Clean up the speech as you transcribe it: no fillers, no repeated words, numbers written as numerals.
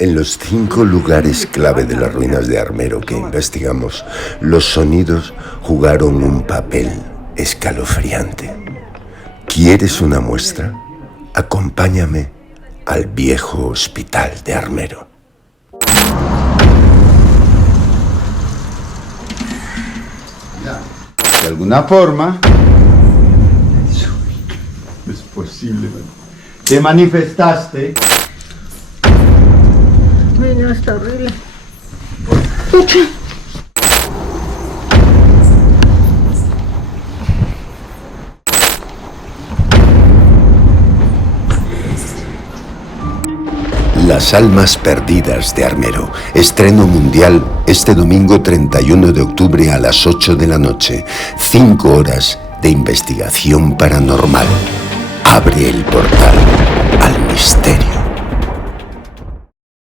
En los 5 lugares clave de las ruinas de Armero que investigamos, los sonidos jugaron un papel escalofriante. ¿Quieres una muestra? Acompáñame al viejo hospital de Armero. De alguna forma, no es posible, te manifestaste. Ay, no, está horrible. Las almas perdidas de Armero. Estreno mundial este domingo 31 de octubre a las 8 de la noche. 5 horas de investigación paranormal. Abre el portal al misterio.